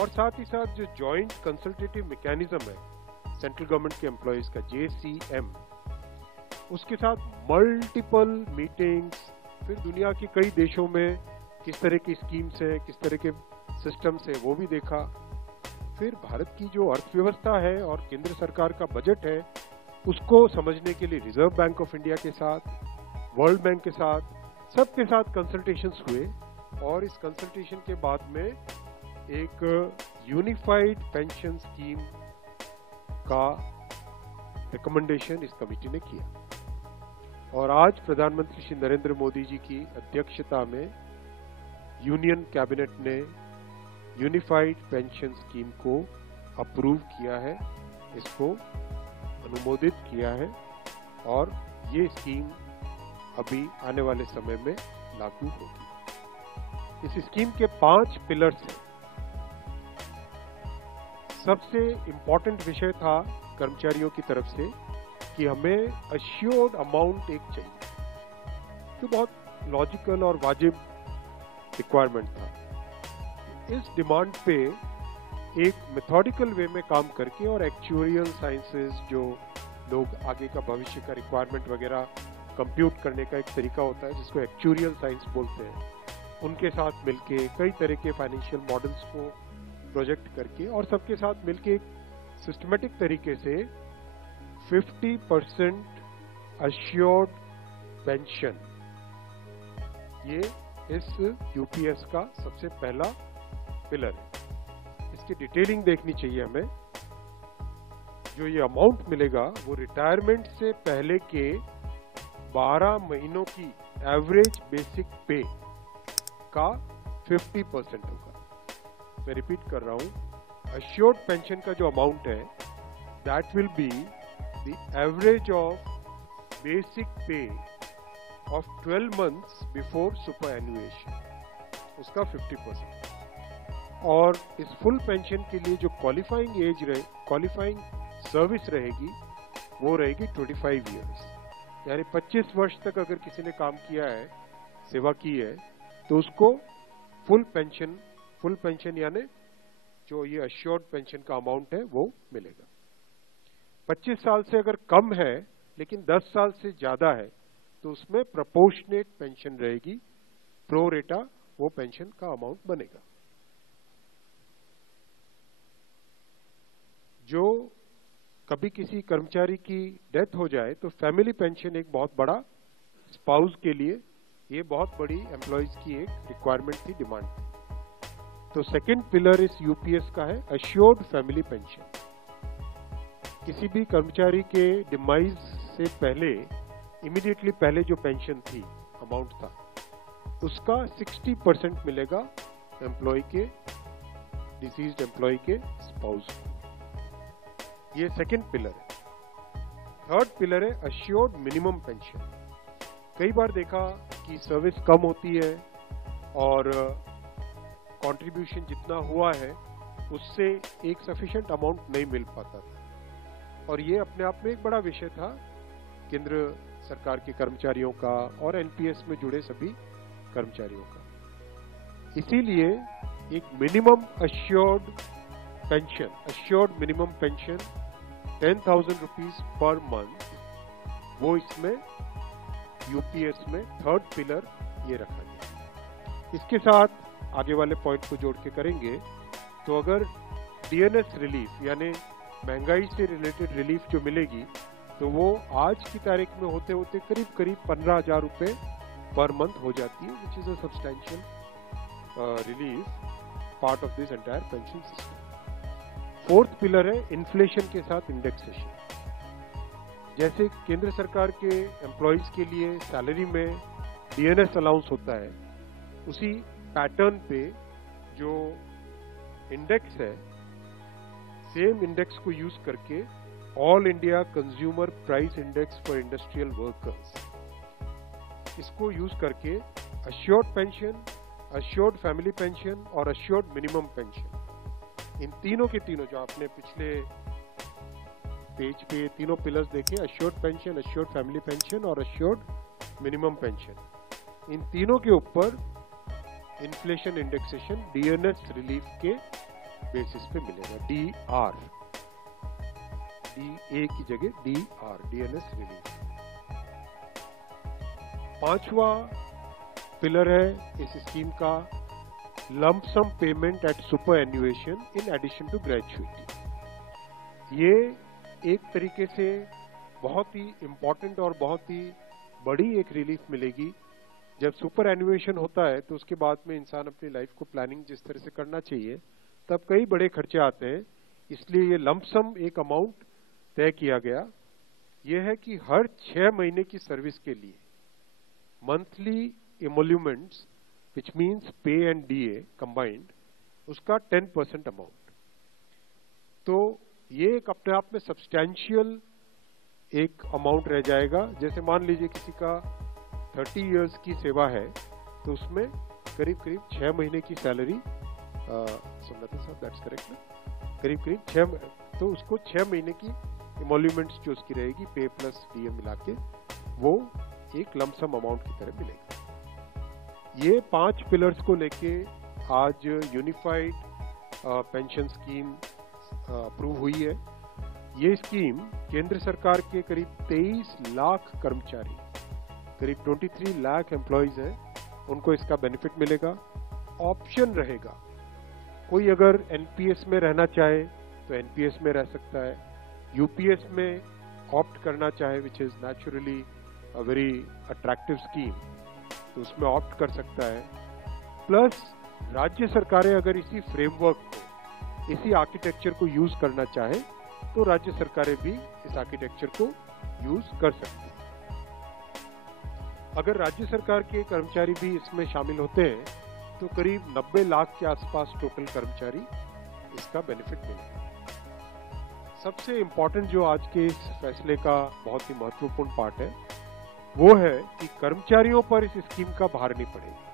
और साथ ही साथ जो जॉइंट कंसल्टेटिव मैकेनिज्म है सेंट्रल गवर्नमेंट के एम्प्लॉयज का, JCM, उसके साथ मल्टीपल मीटिंग्स, फिर दुनिया के कई देशों में किस तरह की स्कीम्स है, किस तरह के सिस्टम्स है, वो भी देखा। फिर भारत की जो अर्थव्यवस्था है और केंद्र सरकार का बजट है, उसको समझने के लिए रिजर्व बैंक ऑफ इंडिया के साथ, वर्ल्ड बैंक के साथ, सबके साथ कंसल्टेशंस हुए और इस कंसल्टेशन के बाद में एक यूनिफाइड पेंशन स्कीम का रिकमेंडेशन इस कमेटी ने किया। और आज प्रधानमंत्री श्री नरेंद्र मोदी जी की अध्यक्षता में यूनियन कैबिनेट ने यूनिफाइड पेंशन स्कीम को अप्रूव किया है, इसको अनुमोदित किया है और ये स्कीम अभी आने वाले समय में लागू होगी। इस स्कीम के 5 पिलर्स हैं। सबसे इम्पोर्टेंट विषय था कर्मचारियों की तरफ से कि हमें अश्योर्ड अमाउंट एक चाहिए, जो बहुत लॉजिकल और वाजिब रिक्वायरमेंट था। इस डिमांड पे एक मेथोडिकल वे में काम करके और एक्चुअरियल साइंसेस, जो लोग आगे का भविष्य का रिक्वायरमेंट वगैरह कंप्यूट करने का एक तरीका होता है जिसको एक्चुअरियल साइंस बोलते हैं, उनके साथ मिलके कई तरह के फाइनेंशियल मॉडल्स को प्रोजेक्ट करके और सबके साथ मिलके एक सिस्टमेटिक तरीके से 50% अश्योर्ड पेंशन, ये इस यूपीएस का सबसे पहला पिलर है। इसकी डिटेलिंग देखनी चाहिए हमें। जो ये अमाउंट मिलेगा वो रिटायरमेंट से पहले के 12 महीनों की एवरेज बेसिक पे का 50% होगा। मैं रिपीट कर रहा हूं, अश्योर्ड पेंशन का जो अमाउंट है that will be the average of basic पे ऑफ 12 मंथ्स बिफोर सुपर एनुएशन, उसका 50%। और इस फुल पेंशन के लिए जो क्वालिफाइंग सर्विस रहेगी वो रहेगी 25 इयर्स, यानी 25 वर्ष तक अगर किसी ने काम किया है, सेवा की है, तो उसको फुल पेंशन यानी जो ये अश्योर्ड पेंशन का अमाउंट है वो मिलेगा। 25 साल से अगर कम है लेकिन 10 साल से ज्यादा है तो उसमें प्रोपोर्शनेट पेंशन रहेगी, प्रो रेटा वो पेंशन का अमाउंट बनेगा। जो कभी किसी कर्मचारी की डेथ हो जाए तो फैमिली पेंशन एक बहुत बड़ा, स्पाउस के लिए ये बहुत बड़ी एम्प्लॉयज की एक रिक्वायरमेंट थी, डिमांड थी। तो सेकंड पिलर इस यूपीएस का है अश्योर्ड फैमिली पेंशन। किसी भी कर्मचारी के डिमाइज से पहले, इमीडिएटली पहले जो पेंशन थी, अमाउंट था, उसका 60% मिलेगा एम्प्लॉय के, डिसीज्ड एम्प्लॉय के स्पाउस को। ये सेकंड पिलर है। थर्ड पिलर है अश्योर्ड मिनिमम पेंशन। कई बार देखा कि सर्विस कम होती है और कंट्रीब्यूशन जितना हुआ है उससे एक सफिशिएंट अमाउंट नहीं मिल पाता था, और ये अपने आप में एक बड़ा विषय था केंद्र सरकार के कर्मचारियों का और एनपीएस में जुड़े सभी कर्मचारियों का। इसीलिए एक minimum assured pension, assured minimum pension 10,000 rupees per month, वो इसमें यूपीएस में थर्ड पिलर ये रखा गया। इसके साथ आगे वाले पॉइंट को जोड़ के करेंगे तो अगर डीएनएस रिलीफ यानी महंगाई से रिलेटेड रिलीफ जो मिलेगी तो वो आज की तारीख में होते होते करीब 15,000 रुपए पर मंथ हो जाती है, which is a substantial relief part of this entire pension system. Fourth pillar है इन्फ्लेशन के साथ इंडेक्सेशन। जैसे केंद्र सरकार के एम्प्लॉयज के लिए सैलरी में डीएनएस अलाउंस होता है, उसी पैटर्न पे जो इंडेक्स है, सेम इंडेक्स को यूज करके all India consumer price index for industrial workers, इसको यूज करके assured pension, assured family pension और अश्योर्ड मिनिमम पेंशन, इन तीनों के तीनों जो आपने पिछले पेज पे तीनों पिलर्स देखे, assured pension, assured family pension और अश्योर्ड मिनिमम पेंशन, इन तीनों के ऊपर इन्फ्लेशन इंडेक्सेशन डीएनएस रिलीफ के बेसिस पे मिलेगा, DR, DA की जगह DR, DNS रिलीफ। पांचवा पिलर है इस स्कीम का lump sum payment at superannuation in addition to gratuity. ये एक तरीके से बहुत ही इंपॉर्टेंट और बहुत ही बड़ी एक रिलीफ मिलेगी। जब सुपर एन्युएशन होता है तो उसके बाद में इंसान अपनी लाइफ को प्लानिंग जिस तरह से करना चाहिए तब कई बड़े खर्चे आते हैं, इसलिए ये लंप सम एक अमाउंट तय किया गया। यह है कि हर 6 महीने की सर्विस के लिए monthly emoluments, which means pay and DA combined, उसका 10% अमाउंट। तो ये एक अपने आप में सब्सटैंशियल एक अमाउंट रह जाएगा। जैसे मान लीजिए किसी का 30 इयर्स की सेवा है तो उसमें करीब करीब 6 महीने की सैलरी, सुमलता साहब दैट्स करेक्ट ना, करीब करीब 6, तो उसको 6 महीने की emoluments जो उसकी रहेगी पे प्लस DA मिला के, वो एक लमसम अमाउंट की तरह मिलेगा। ये 5 पिलर्स को लेके आज यूनिफाइड पेंशन स्कीम अप्रूव हुई है। ये स्कीम केंद्र सरकार के करीब 23 लाख कर्मचारी, करीब 23 लाख एम्प्लॉयज हैं, उनको इसका बेनिफिट मिलेगा। ऑप्शन रहेगा, कोई अगर एनपीएस में रहना चाहे तो एनपीएस में रह सकता है, यूपीएस में ऑप्ट करना चाहे which is naturally a very attractive scheme, तो उसमें ऑप्ट कर सकता है। प्लस राज्य सरकारें अगर इसी फ्रेमवर्क को, इसी आर्किटेक्चर को यूज करना चाहे तो राज्य सरकारें भी इस आर्किटेक्चर को यूज कर सकती हैं। अगर राज्य सरकार के कर्मचारी भी इसमें शामिल होते हैं तो करीब 90 लाख के आसपास टोटल कर्मचारी इसका बेनिफिट मिलेगा। सबसे इंपॉर्टेंट जो आज के इस फैसले का बहुत ही महत्वपूर्ण पार्ट है वो है कि कर्मचारियों पर इस स्कीम का भार नहीं पड़ेगा।